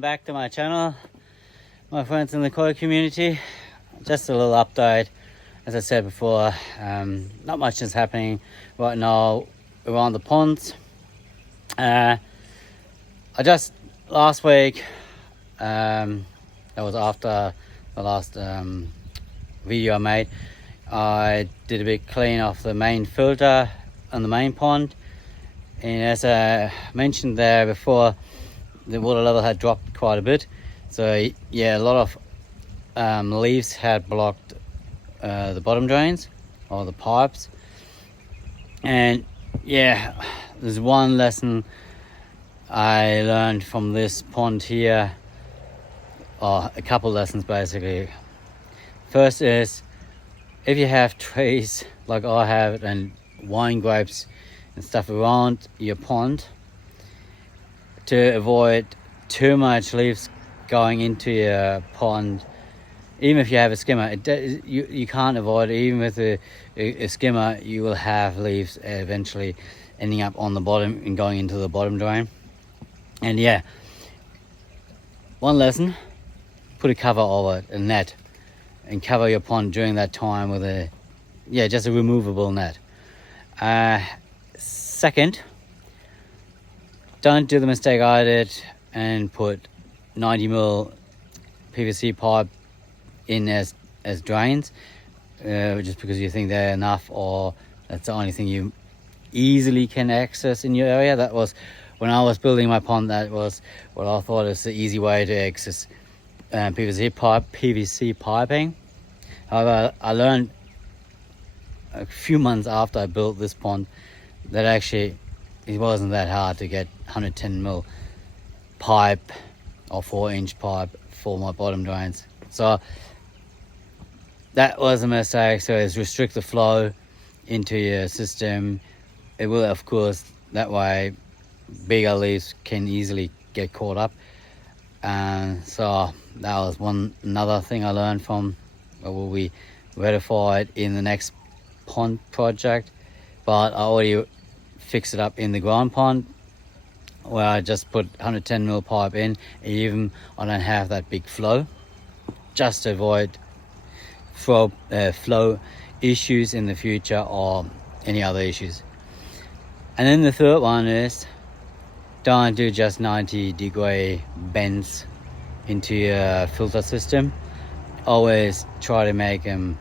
welcome back to my channel, my friends in the koi community. Just a little update. As I said before, not much is happening right now around the ponds. I just last week, that was after the last video I made, I did a big clean off the main filter on the main pond, and as I mentioned there before, the water level had dropped quite a bit. So yeah, a lot of leaves had blocked the bottom drains or the pipes. And yeah, there's one lesson I learned from this pond here, or a couple lessons basically. First is, if you have trees like I have and wine grapes and stuff around your pond, to avoid too much leaves going into your pond, even if you have a skimmer, you can't avoid it. Even with a skimmer, you will have leaves eventually ending up on the bottom and going into the bottom drain. And yeah, one lesson, put a cover over it, a net, and cover your pond during that time with just a removable net. Second, don't do the mistake I did and put 90mm PVC pipe in as drains, just because you think they're enough, or that's the only thing you easily can access in your area. That was when I was building my pond. That was what I thought is the easy way to access PVC piping. However, I learned a few months after I built this pond that actually it wasn't that hard to get 110mm pipe or 4-inch pipe for my bottom drains. So that was a mistake. So it's restrict the flow into your system. It will, of course, that way bigger leaves can easily get caught up. And so that was another thing I learned from, what will be ratified in the next pond project. But I already fixed it up in the ground pond, where I just put 110mm pipe in. Even I don't have that big flow, just to avoid flow issues in the future or any other issues. And then the third one is, don't do just 90-degree bends into your filter system. Always try to make them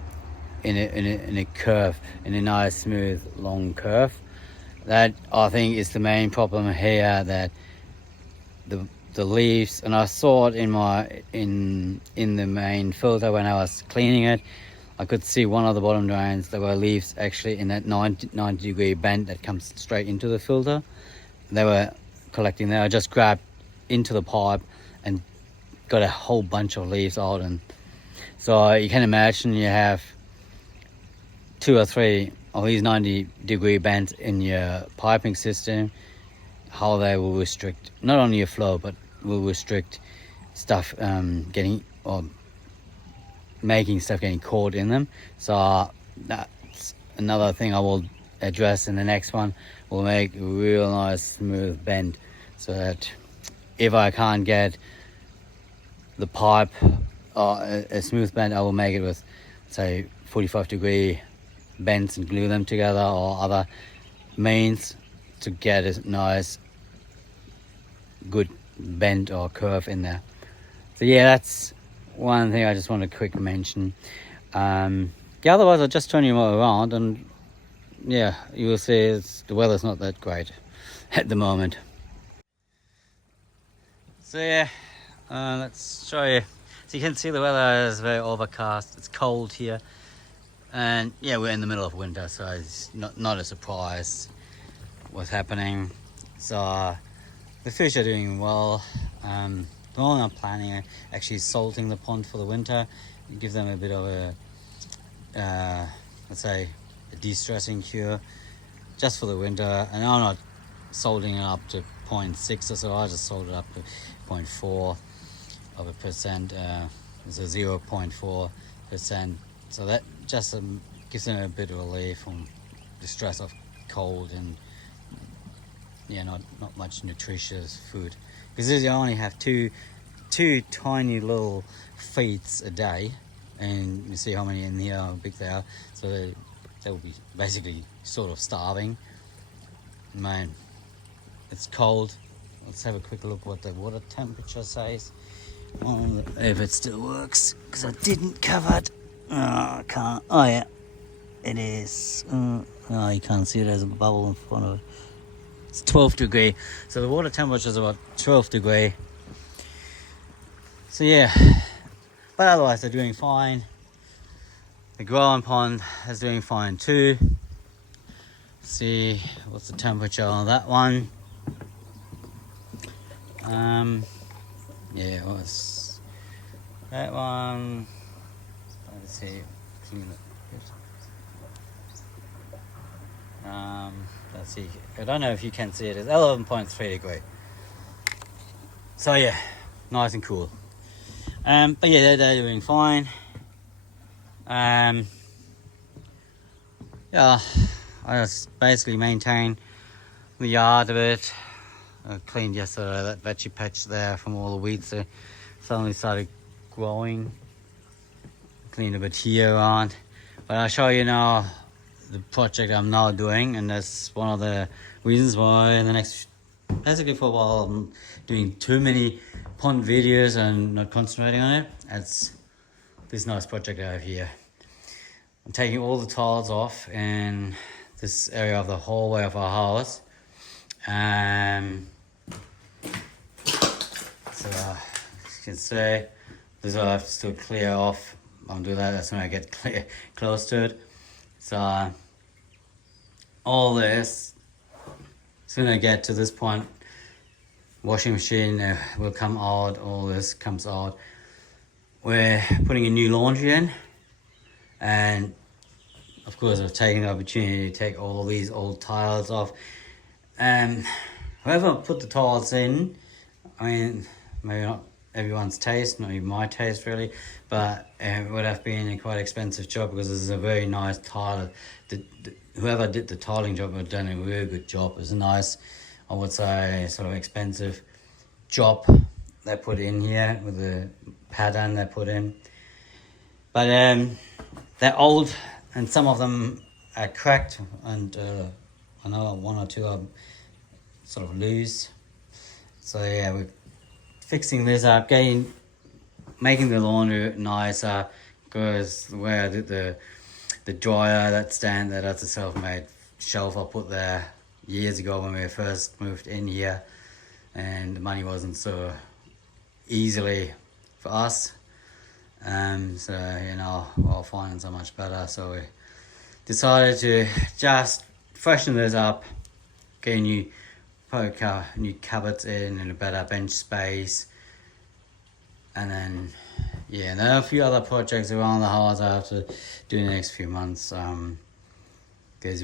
in a curve, in a nice smooth long curve. That, I think, is the main problem here, that the leaves, and I saw it in the main filter when I was cleaning it. I could see one of the bottom drains, there were leaves actually in that 90-degree bend that comes straight into the filter. They were collecting there. I just grabbed into the pipe and got a whole bunch of leaves out. And so you can imagine you have 2 or 3 of these 90-degree bends in your piping system, how they will restrict not only your flow, but will restrict stuff making stuff getting caught in them. So that's another thing I will address in the next one. We'll make a real nice smooth bend, so that if I can't get the pipe or a smooth bend, I will make it with, say, 45-degree bends and glue them together, or other means to get a nice good bend or curve in there. So yeah, that's one thing I just want to quick mention. Otherwise I'll just turn you around, and yeah, you will see the weather's not that great at the moment. So yeah, let's show you. So you can see the weather is very overcast. It's cold here. And yeah, we're in the middle of winter, so it's not a surprise what's happening. So the fish are doing well. The moment I'm planning actually salting the pond for the winter, give them a bit of a, let's say, a de-stressing cure just for the winter. And I'm not salting it up to 0.6 or so. I just salt it up to 0.4%. It's a 0.4%. So that just gives them a bit of relief from the stress of cold and not much nutritious food, because you only have two 2 tiny little feeds a day, and you see how many in here, how big they are. So they'll be basically sort of starving. Man, it's cold. Let's have a quick look what the water temperature says. If it still works, because I didn't cover it. Oh, I can't. Oh yeah, it is. Oh, you can't see it. There's a bubble in front of it. It's 12 degree. So the water temperature is about 12 degree. So yeah, but otherwise they're doing fine. The growing pond is doing fine too. See what's the temperature on that one. Yeah, it was that one. Let's see. Let's see. I don't know if you can see it. It's 11.3 degree. So yeah, nice and cool. But yeah, they're doing fine. Yeah, I just basically maintain the yard a bit. I cleaned yesterday that veggie patch there from all the weeds that suddenly started growing. Cleaned a bit here around. But I'll show you now the project I'm now doing, and that's one of the reasons why in the next, basically for a while, I'm doing too many pond videos and not concentrating on it. It's this nice project I have here. I'm taking all the tiles off in this area of the hallway of our house. So as you can see, this will have to still clear off. I'll do that as soon as I get close to it. So all this, as soon as I get to this point, washing machine will come out, all this comes out. We're putting a new laundry in, and of course I've taken the opportunity to take all these old tiles off. Whoever put the tiles in, I mean, maybe not everyone's taste, not even my taste really, but it would have been a quite expensive job because this is a very nice tile. Whoever did the tiling job had done a really good job. It was a nice, I would say, sort of expensive job they put in here with the pattern they put in. But they're old and some of them are cracked, and I know one or two are sort of loose. So yeah, we're fixing this up, making the laundry nicer, because the way I did the dryer, that stand, that's a self-made shelf I put there years ago when we first moved in here, and the money wasn't so easily for us. So you know, I'll find so much better. So we decided to just freshen this up, get new cupboards in and a better bench space, and then yeah, and there are a few other projects around the house I have to do in the next few months. Because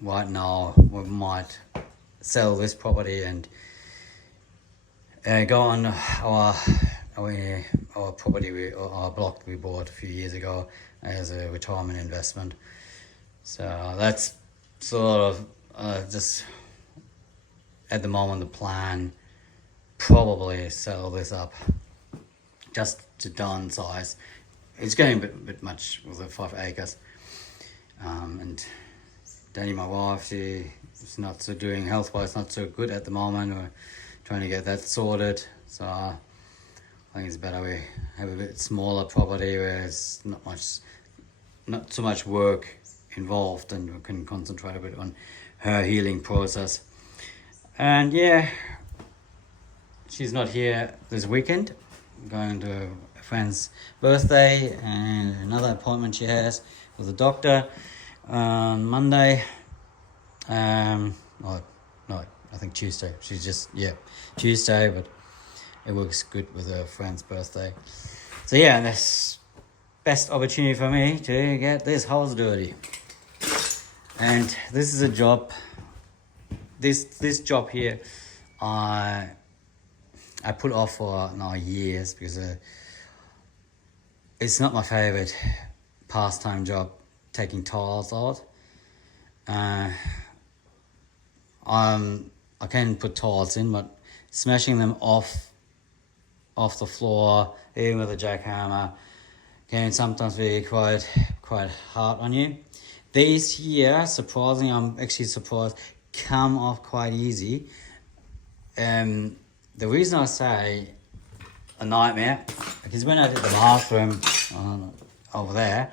right now we might sell this property and go on our property, our block we bought a few years ago as a retirement investment. So that's sort of just at the moment the plan. Probably sell this up just to downsize. It's getting a bit much with the 5 acres. And Danny, my wife, she's not so doing health-wise, not so good at the moment. We're trying to get that sorted. So I think it's better we have a bit smaller property where it's not so much work involved, and we can concentrate a bit on her healing process. And yeah, she's not here this weekend. I'm going to a friend's birthday and another appointment she has with the doctor on Monday. I think Tuesday. She's just, Tuesday, but it works good with her friend's birthday. So yeah, that's best opportunity for me to get this house dirty. And this is a job, this job here, I put off for now years because it's not my favorite pastime job, taking tiles out. I can put tiles in, but smashing them off off the floor, even with a jackhammer, can sometimes be quite hard on you. These here, surprisingly, I'm actually surprised, come off quite easy. The reason I say a nightmare, because when I did the bathroom over there,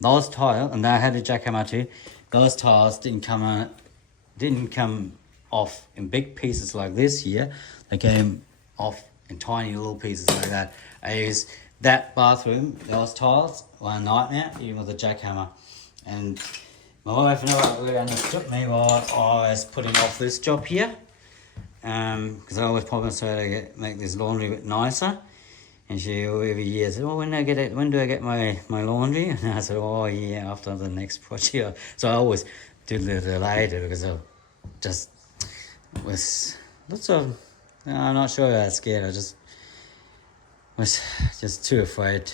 those tiles, and I had a jackhammer too, those tiles didn't come off in big pieces like this here. They came off in tiny little pieces like that. I used that bathroom, those tiles were a nightmare, even with a jackhammer. And my wife never really understood me while I was putting off this job here. Because I always promised her to make this laundry a bit nicer. And she every year said, "Oh, when do I get my laundry?" And I said, "Oh, yeah, after the next project." So I always did it later because I just was lots of. I'm not sure I was scared. I just was just too afraid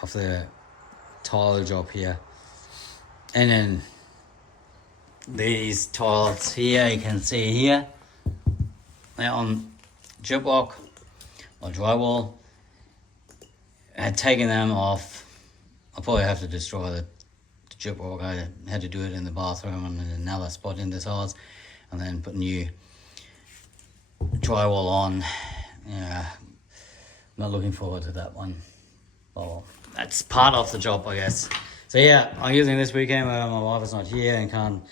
of the tile job here. And then these tiles here, you can see here, they're on gyprock or drywall. I had taken them off. I'll probably have to destroy the gyprock. I had to do it in the bathroom and in another spot in this house, and then put new drywall on. Yeah, not looking forward to that one. Well, that's part of the job, I guess. So yeah, I'm using this weekend where my wife is not here and can't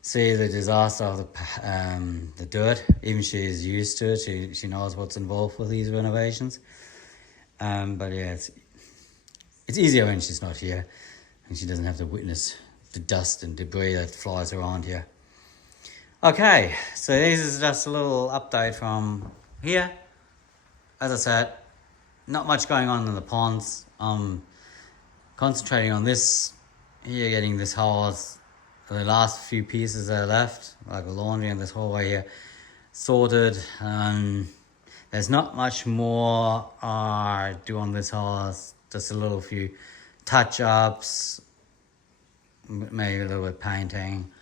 see the disaster of the dirt. Even she's used to it. She knows what's involved with these renovations. But yeah, it's easier when she's not here and she doesn't have to witness the dust and debris that flies around here. Okay, so this is just a little update from here. As I said, not much going on in the ponds. Concentrating on this here, getting this house, the last few pieces that are left, like the laundry and this hallway here, sorted. There's not much more I do on this house, just a little few touch-ups, maybe a little bit of painting.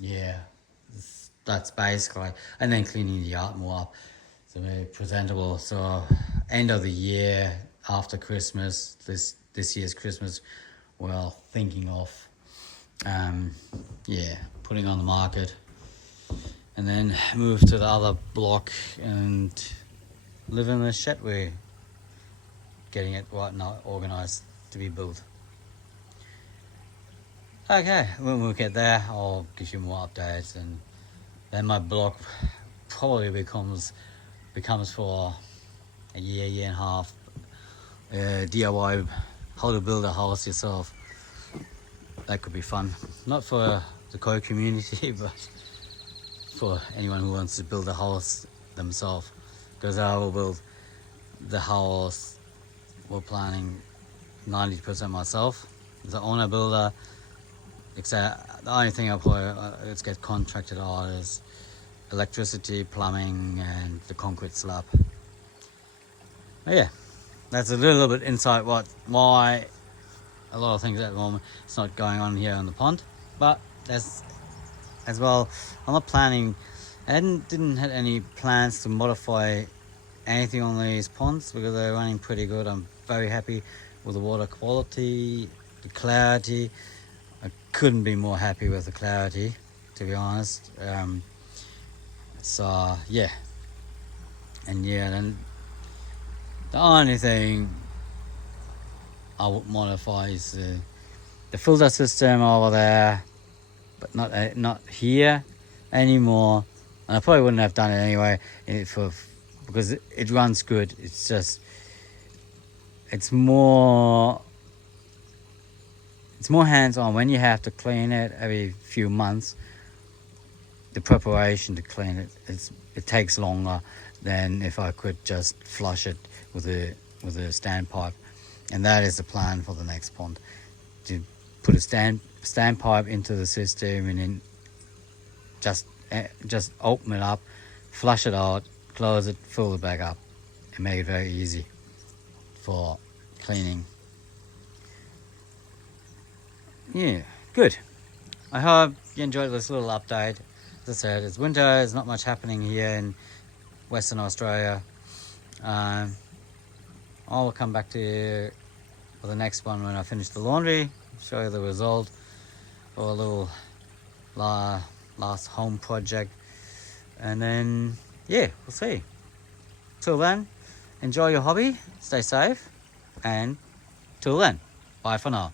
Yeah, that's basically, and then cleaning the yard more up so very presentable. So end of the year, after Christmas, this year's Christmas, well, thinking of putting on the market, and then move to the other block and live in the shed we're getting it right now organised to be built. Okay, when we get there, I'll give you more updates, and then my blog probably becomes for a year and a half. DIY, how to build a house yourself. That could be fun. Not for the Koi community, but for anyone who wants to build a house themselves. Because I will build the house, we're planning 90% myself. As the owner builder, except the only thing I'll probably let's get contracted out is electricity, plumbing, and the concrete slab. But yeah, that's a little bit insight why a lot of things at the moment it's not going on here on the pond. But there's as well, I'm not planning, I didn't have any plans to modify anything on these ponds because they're running pretty good. I'm very happy with the water quality, the clarity. I couldn't be more happy with the clarity, to be honest. So yeah, and yeah, then the only thing I would modify is the filter system over there, but not here anymore. And I probably wouldn't have done it anyway because it runs good. It's just it's more hands-on when you have to clean it every few months. The preparation to clean it takes longer than if I could just flush it with a standpipe, and that is the plan for the next pond, to put a standpipe into the system and then just open it up, flush it out, close it, fill it back up, and make it very easy for cleaning. Yeah, good. I hope you enjoyed this little update. As I said, it's winter, there's not much happening here in Western Australia. I'll come back to you for the next one when I finish the laundry, show you the result, or a little last home project, and then yeah, we'll see. Till then, enjoy your hobby, stay safe, and till then, bye for now.